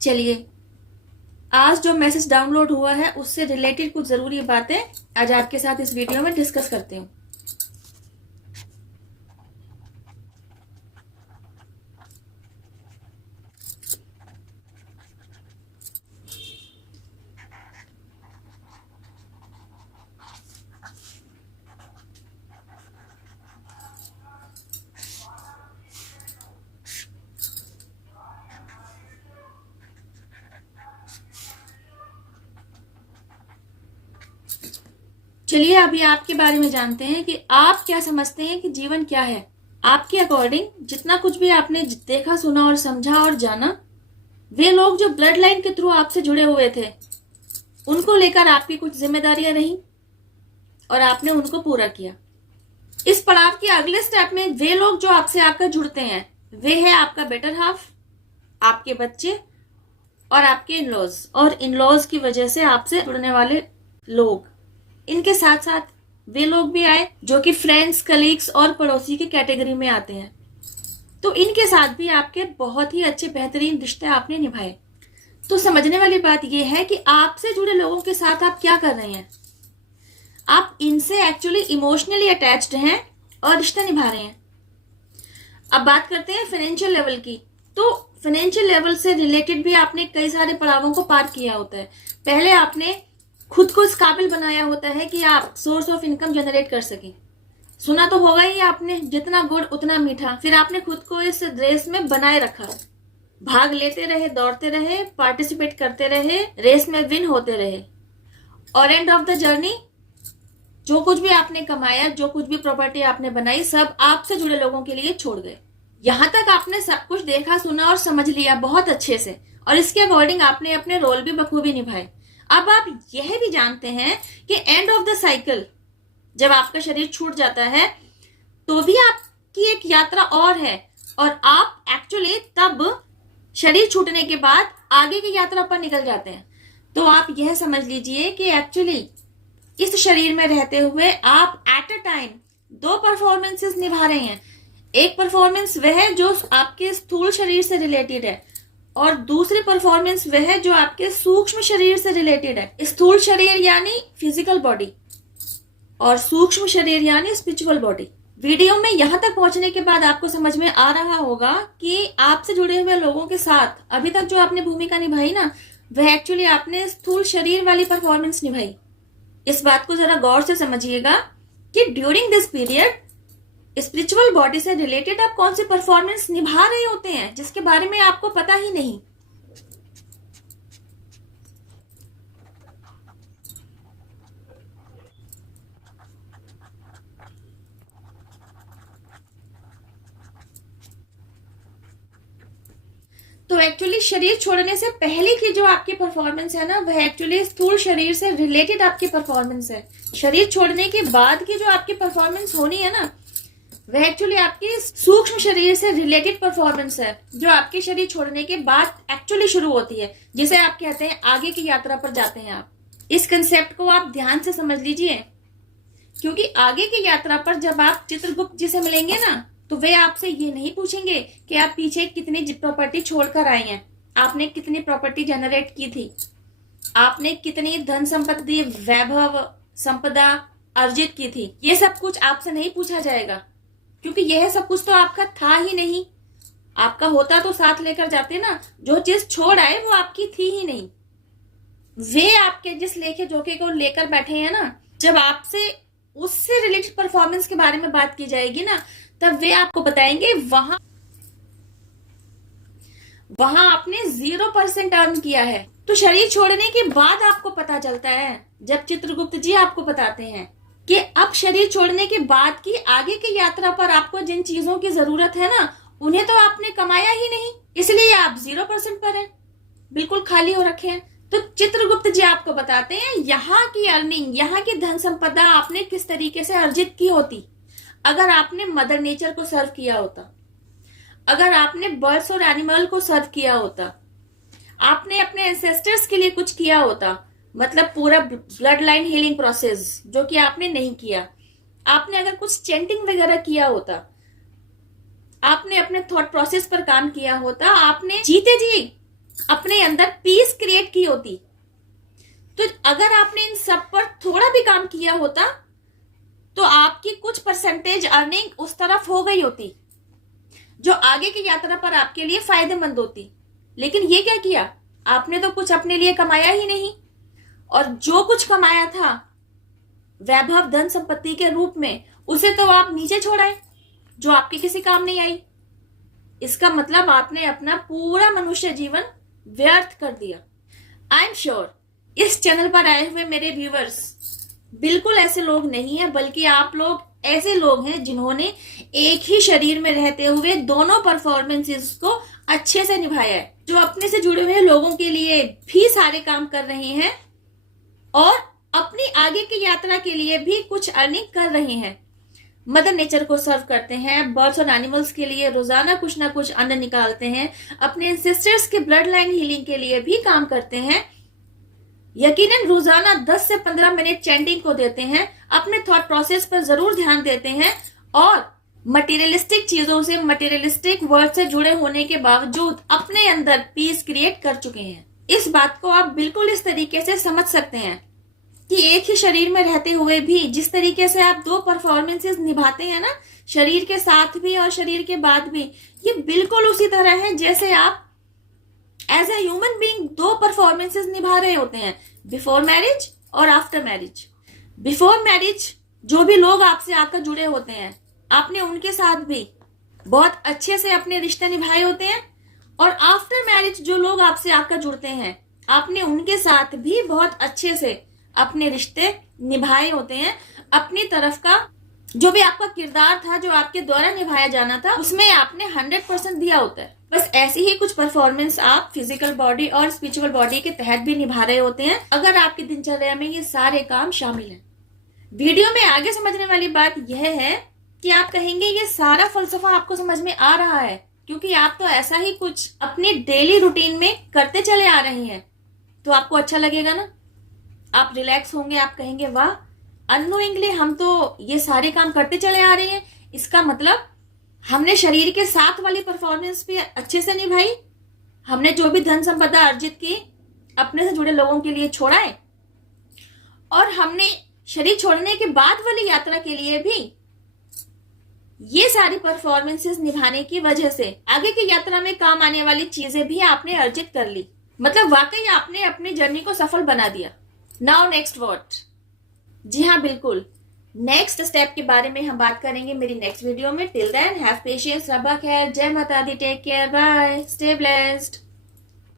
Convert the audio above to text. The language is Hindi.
चलिए, आज जो मैसेज डाउनलोड हुआ है उससे रिलेटेड कुछ जरूरी बातें आज आपके साथ इस वीडियो में डिस्कस करते हूँ। चलिए, अभी आपके बारे में जानते हैं कि आप क्या समझते हैं कि जीवन क्या है। आपके अकॉर्डिंग जितना कुछ भी आपने देखा, सुना और समझा और जाना, वे लोग जो ब्लड लाइन के थ्रू आपसे जुड़े हुए थे, उनको लेकर आपकी कुछ जिम्मेदारियां रही और आपने उनको पूरा किया। इस पड़ाव के अगले स्टेप में वे लोग जो आपसे आकर जुड़ते हैं, वे है आपका बेटर हाफ, आपके बच्चे और आपके इनलॉज, और इनलॉज की वजह से आपसे जुड़ने वाले लोग। इनके साथ साथ वे लोग भी आए जो कि फ्रेंड्स, कलीग्स और पड़ोसी की कैटेगरी में आते हैं। तो इनके साथ भी आपके बहुत ही अच्छे बेहतरीन रिश्ते आपने निभाए। तो समझने वाली बात यह है कि आपसे जुड़े लोगों के साथ आप क्या कर रहे हैं। आप इनसे एक्चुअली इमोशनली अटैच्ड हैं और रिश्ते निभा रहे हैं। अब बात करते हैं फाइनेंशियल लेवल की। तो फाइनेंशियल लेवल से रिलेटेड भी आपने कई सारे पड़ावों को पार किया होता है। पहले आपने खुद को इस काबिल बनाया होता है कि आप सोर्स ऑफ इनकम जनरेट कर सकें। सुना तो होगा ही आपने, जितना गुड़ उतना मीठा। फिर आपने खुद को इस रेस में बनाए रखा, भाग लेते रहे, दौड़ते रहे, पार्टिसिपेट करते रहे, रेस में विन होते रहे, और एंड ऑफ द जर्नी जो कुछ भी आपने कमाया, जो कुछ भी प्रॉपर्टी आपने बनाई, सब आपसे जुड़े लोगों के लिए छोड़ गए। यहां तक आपने सब कुछ देखा, सुना और समझ लिया बहुत अच्छे से, और इसके अकॉर्डिंग आपने अपने रोल भी बखूबी निभाए। अब आप यह भी जानते हैं कि एंड ऑफ द साइकिल, जब आपका शरीर छूट जाता है तो भी आपकी एक यात्रा और है, और आप एक्चुअली तब शरीर छूटने के बाद आगे की यात्रा पर निकल जाते हैं। तो आप यह समझ लीजिए कि एक्चुअली इस शरीर में रहते हुए आप एट अ टाइम दो परफॉर्मेंसेस निभा रहे हैं। एक परफॉर्मेंस वह है जो आपके स्थूल शरीर से रिलेटेड है, और दूसरी परफॉर्मेंस वह है जो आपके सूक्ष्म शरीर से रिलेटेड है। स्थूल शरीर यानी फिजिकल बॉडी, और सूक्ष्म शरीर यानी स्पिरिचुअल बॉडी। वीडियो में यहां तक पहुंचने के बाद आपको समझ में आ रहा होगा कि आपसे जुड़े हुए लोगों के साथ अभी तक जो आपने भूमिका निभाई ना, वह एक्चुअली आपने स्थूल शरीर वाली परफॉर्मेंस निभाई। इस बात को जरा गौर से समझिएगा कि during this period spiritual body से रिलेटेड आप कौन सी परफॉर्मेंस निभा रहे होते हैं, जिसके बारे में आपको पता ही नहीं। तो एक्चुअली शरीर छोड़ने से पहले की जो आपकी परफॉर्मेंस है ना, वह एक्चुअली स्थूल शरीर से रिलेटेड आपकी परफॉर्मेंस है। शरीर छोड़ने के बाद की जो आपकी परफॉर्मेंस होनी है ना, वह एक्चुअली आपकी सूक्ष्म शरीर से रिलेटेड परफॉर्मेंस है, जो आपके शरीर छोड़ने के बाद एक्चुअली शुरू होती है, जिसे आप कहते हैं आगे की यात्रा पर जाते हैं आप। इस कंसेप्ट को आप ध्यान से समझ लीजिए, क्योंकि आगे की यात्रा पर जब आप चित्रगुप्त जी से मिलेंगे ना, तो वे आपसे ये नहीं पूछेंगे कि आप पीछे कितनी प्रॉपर्टी छोड़कर आए हैं, आपने कितनी प्रॉपर्टी जनरेट की थी, आपने कितनी धन संपत्ति, वैभव, संपदा अर्जित की थी। ये सब कुछ आपसे नहीं पूछा जाएगा, क्योंकि यह सब कुछ तो आपका था ही नहीं। आपका होता तो साथ लेकर जाते ना, जो चीज छोड़ आए वो आपकी थी ही नहीं। वे आपके जिस लेखे जोखे को लेकर बैठे हैं ना, जब आपसे उससे रिलेटेड परफॉर्मेंस के बारे में बात की जाएगी ना, तब वे आपको बताएंगे वहां आपने 0% अर्न किया है। तो शरीर छोड़ने के बाद आपको पता चलता है, जब चित्रगुप्त जी आपको बताते हैं कि अब शरीर छोड़ने के बाद की आगे की यात्रा पर आपको जिन चीजों की जरूरत है ना, उन्हें तो आपने कमाया ही नहीं, इसलिए आप 0% पर हैं, बिल्कुल खाली हो रखे हैं। तो चित्रगुप्त जी आपको बताते हैं यहाँ की अर्निंग, यहाँ की धन संपदा आपने किस तरीके से अर्जित की होती, अगर आपने मदर नेचर को सर्व किया होता, अगर आपने बर्ड्स और एनिमल को सर्व किया होता, आपने अपने एंसेस्टर्स के लिए कुछ किया होता, मतलब पूरा ब्लड लाइन हीलिंग प्रोसेस, जो कि आपने नहीं किया। आपने अगर कुछ चैंटिंग वगैरह किया होता, आपने अपने थॉट प्रोसेस पर काम किया होता, आपने जीते जी अपने अंदर पीस क्रिएट की होती। तो अगर आपने इन सब पर थोड़ा भी काम किया होता तो आपकी कुछ परसेंटेज अर्निंग उस तरफ हो गई होती जो आगे की यात्रा पर आपके लिए फायदेमंद होती। लेकिन ये क्या किया, आपने तो कुछ अपने लिए कमाया ही नहीं, और जो कुछ कमाया था वैभव धन संपत्ति के रूप में, उसे तो आप नीचे छोड़ाए, जो आपके किसी काम नहीं आई। इसका मतलब आपने अपना पूरा मनुष्य जीवन व्यर्थ कर दिया। आई एम श्योर इस चैनल पर आए हुए मेरे व्यूवर्स बिल्कुल ऐसे लोग नहीं है, बल्कि आप लोग ऐसे लोग हैं जिन्होंने एक ही शरीर में रहते हुए दोनों परफॉर्मेंसेस को अच्छे से निभाया है, जो अपने से जुड़े हुए लोगों के लिए भी सारे काम कर रहे हैं और अपनी आगे की यात्रा के लिए भी कुछ अर्निंग कर रहे हैं। मदर नेचर को सर्व करते हैं, बर्ड्स और एनिमल्स के लिए रोजाना कुछ ना कुछ अन्न निकालते हैं, अपने एंसेस्टर्स के ब्लड लाइन हीलिंग के लिए भी काम करते हैं, यकीनन रोजाना 10 से 15 मिनट चैंटिंग को देते हैं, अपने थॉट प्रोसेस पर जरूर ध्यान देते हैं और मटेरियलिस्टिक चीजों से, मटेरियलिस्टिक वर्ड से जुड़े होने के बावजूद अपने अंदर पीस क्रिएट कर चुके हैं। इस बात को आप बिल्कुल इस तरीके से समझ सकते हैं कि एक ही शरीर में रहते हुए भी जिस तरीके से आप दो परफॉर्मेंसेस निभाते हैं ना, शरीर के साथ भी और शरीर के बाद भी, ये बिल्कुल उसी तरह है जैसे आप एज ए ह्यूमन बीइंग दो परफॉर्मेंसेस निभा रहे होते हैं, बिफोर मैरिज और आफ्टर मैरिज। बिफोर मैरिज जो भी लोग आपसे आकर जुड़े होते हैं, आपने उनके साथ भी बहुत अच्छे से अपने रिश्ते निभाए होते हैं, और आफ्टर मैरिज जो लोग आपसे आकर जुड़ते हैं, आपने उनके साथ भी बहुत अच्छे से अपने रिश्ते निभाए होते हैं। अपनी तरफ का जो भी आपका किरदार था, जो आपके द्वारा निभाया जाना था, उसमें आपने 100% दिया होता है। बस ऐसी ही कुछ परफॉर्मेंस आप फिजिकल बॉडी और स्पिरिचुअल बॉडी के तहत भी निभा रहे होते हैं, अगर आपकी दिनचर्या में ये सारे काम शामिल हैं। वीडियो में आगे समझने वाली बात यह है कि आप कहेंगे ये सारा फलसफा आपको समझ में आ रहा है, क्योंकि आप तो ऐसा ही कुछ अपनी डेली रूटीन में करते चले आ रहे हैं, तो आपको अच्छा लगेगा ना, आप रिलैक्स होंगे, आप कहेंगे वाह, अननोइंगली हम तो ये सारे काम करते चले आ रहे हैं, इसका मतलब हमने शरीर के साथ वाली परफॉर्मेंस भी अच्छे से निभाई, हमने जो भी धन संपदा अर्जित की अपने से जुड़े लोगों के लिए छोड़ा है, और हमने शरीर छोड़ने के बाद वाली यात्रा के लिए भी ये सारी परफॉर्मेंसेस निभाने की वजह से आगे की यात्रा में काम आने वाली चीजें भी आपने अर्जित कर ली। मतलब वाकई आपने अपनी जर्नी को सफल बना दिया। Now next what? जी हाँ, बिल्कुल नेक्स्ट स्टेप के बारे में हम बात करेंगे मेरी नेक्स्ट वीडियो में। Till then have patience, Rab खैर, जय माता दी, take care, bye, stay blessed.